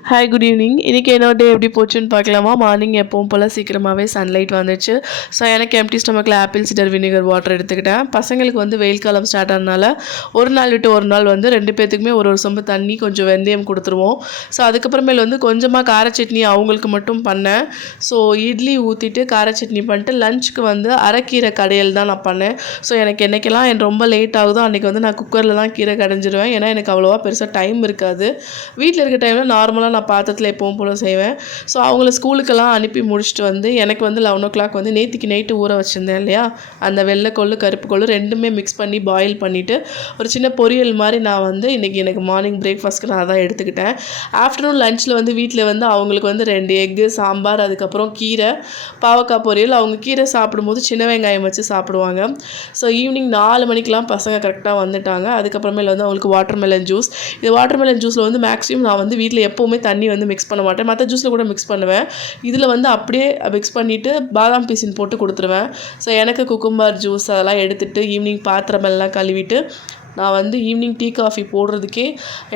Hi good evening. இன்றைக்கி என்னோட டே எப்படி போச்சுன்னு பார்க்கலாமா? மார்னிங் எப்பவும் போல் சீக்கிரமாகவே சன்லைட் வந்துச்சு. ஸோ எனக்கு எம்டி ஸ்டொமக்கில் ஆப்பிள் சிடர் வினிகர் வாட்டர் எடுத்துக்கிட்டேன். பசங்களுக்கு வந்து வெயில் காலம் ஸ்டார்ட் ஆனதுனால ஒரு நாள் விட்டு ஒரு நாள் வந்து 2 பேத்துக்குமே ஒரு சொம்பு தண்ணி கொஞ்சம் வெந்தயம் கொடுத்துருவோம். ஸோ அதுக்கப்புறமேல் வந்து கொஞ்சமாக கார சட்னி அவங்களுக்கு மட்டும் பண்ணேன். ஸோ இட்லி ஊற்றிட்டு கார சட்னி பண்ணிட்டு லஞ்சுக்கு வந்து அரைக்கீரை கடையல் தான் நான் பண்ணேன். ஸோ எனக்கு என்றைக்கெல்லாம் ரொம்ப லேட் ஆகுதோ அன்றைக்கி வந்து நான் குக்கரில் தான் கீரை கடைஞ்சிருவேன். ஏன்னா எனக்கு அவ்வளோவா பெருசாக டைம் இருக்காது. வீட்டில் இருக்க டைமில் நார்மலாக நான் பாத்திரத்தில் எப்பவும் போல் செய்வேன். ஸோ அவங்கள ஸ்கூலுக்கெல்லாம் அனுப்பி முடிச்சுட்டு வந்து எனக்கு வந்து 11:00 வந்து நேற்றுக்கு நைட்டு ஊற வச்சுருந்தேன் இல்லையா, அந்த வெள்ளைக்கொள்ளு கருப்பு கொள்ளு ரெண்டுமே மிக்ஸ் பண்ணி பாயில் பண்ணிவிட்டு ஒரு சின்ன பொரியல் மாதிரி நான் வந்து இன்றைக்கி எனக்கு மார்னிங் பிரேக்ஃபாஸ்ட்க்கு நான் தான் எடுத்துக்கிட்டேன். ஆஃப்டர்நூன் லஞ்சில் வந்து வீட்டில் வந்து அவங்களுக்கு வந்து 2 எக்கு சாம்பார், அதுக்கப்புறம் கீரை பாவக்காய் பொரியல். அவங்க கீரை சாப்பிடும்போது சின்ன வெங்காயம் வச்சு சாப்பிடுவாங்க. ஸோ ஈவினிங் 4 மணிக்கெலாம் பசங்க கரெக்டாக வந்துட்டாங்க. அதுக்கப்புறமேல வந்து அவங்களுக்கு வாட்டர்மெலன் ஜூஸ். இது வாட்டர்மெலன் ஜூஸில் வந்து மேக்ஸிமம் நான் வந்து வீட்டில் எப்போவுமே தண்ணி வந்து மிக்ஸ் பண்ண மாட்டேன். மற்ற ஜூஸில் கூட மிக்ஸ் பண்ணுவேன். இதில் வந்து அப்படியே மிக்ஸ் பண்ணிவிட்டு பாதாம் பீசின் போட்டு கொடுத்துருவேன். ஸோ எனக்கு குக்கும்பர் ஜூஸ் அதெல்லாம் எடுத்துகிட்டு ஈவினிங் பாத்திரமெல்லாம் கழுவிட்டு நான் வந்து ஈவினிங் டீ காஃபி போடுறதுக்கே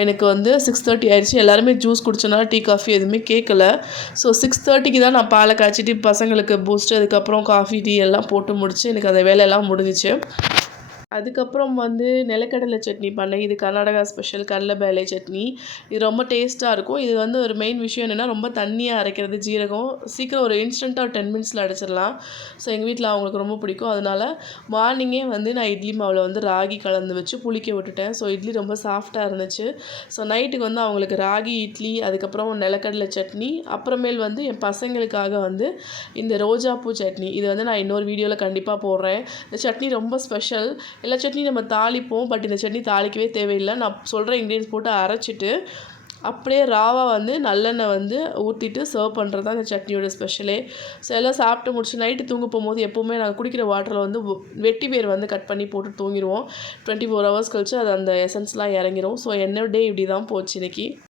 எனக்கு வந்து 6:30 ஆயிடுச்சு. எல்லாருமே ஜூஸ் குடிச்சனால டீ காஃபி எதுவுமே கேட்கல. ஸோ 6:30க்கு தான் நான் பாலை காய்ச்சிட்டு பசங்களுக்கு பூஸ்ட்டு அதுக்கப்புறம் காஃபி டீ எல்லாம் போட்டு முடிச்சு எனக்கு அந்த வேலையெல்லாம் முடிஞ்சிச்சு. அதுக்கப்புறம் வந்து நிலக்கடலை சட்னி பண்ணேன். இது கர்நாடகா ஸ்பெஷல் கடலைபேலை சட்னி. இது ரொம்ப டேஸ்ட்டாக இருக்கும். இது வந்து ஒரு மெயின் விஷயம் என்னென்னா ரொம்ப தண்ணியாக அரைக்கிறது ஜீரகம். சீக்கிரம் ஒரு இன்ஸ்டண்ட்டாக 10 மினிட்ஸில் அடைச்சிடலாம். ஸோ எங்கள் வீட்டில் அவங்களுக்கு ரொம்ப பிடிக்கும். அதனால் மார்னிங்கே வந்து நான் இட்லி மாவில் வந்து ராகி கலந்து வச்சு புளிக்க விட்டுட்டேன். ஸோ இட்லி ரொம்ப சாஃப்டாக இருந்துச்சு. ஸோ நைட்டுக்கு வந்து அவங்களுக்கு ராகி இட்லி, அதுக்கப்புறம் நிலக்கடலை சட்னி, அப்புறமேல் வந்து என் பசங்களுக்காக வந்து இந்த ரோஜாப்பூ சட்னி. இது வந்து நான் இன்னொரு வீடியோவில் கண்டிப்பாக போடுறேன். இந்த சட்னி ரொம்ப ஸ்பெஷல். எல்லா சட்னியும் நம்ம தாளிப்போம், பட் இந்த சட்னி தாளிக்கவே தேவையில்லை. நான் சொல்கிற இன்க்ரீடியன்ஸ் போட்டு அரைச்சிட்டு அப்படியே ராவாக வந்து நல்லெண்ணெய் வந்து ஊற்றிட்டு சர்வ் பண்ணுறது தான் இந்த சட்னியோட ஸ்பெஷலே. ஸோ எல்லாம் சாப்பிட்டு முடிச்சு நைட்டு தூங்க போகும்போது எப்போவுமே நாங்கள் குடிக்கிற வாட்டரில் வந்து வெட்டி வேர் வந்து கட் பண்ணி போட்டு தூங்கிடுவோம். 24 ஹவர்ஸ் கழிச்சு அது அந்த எசன்ஸ்லாம் இறங்கிரும். ஸோ என்னோட டே இப்படி தான் போச்சு இன்றைக்கி.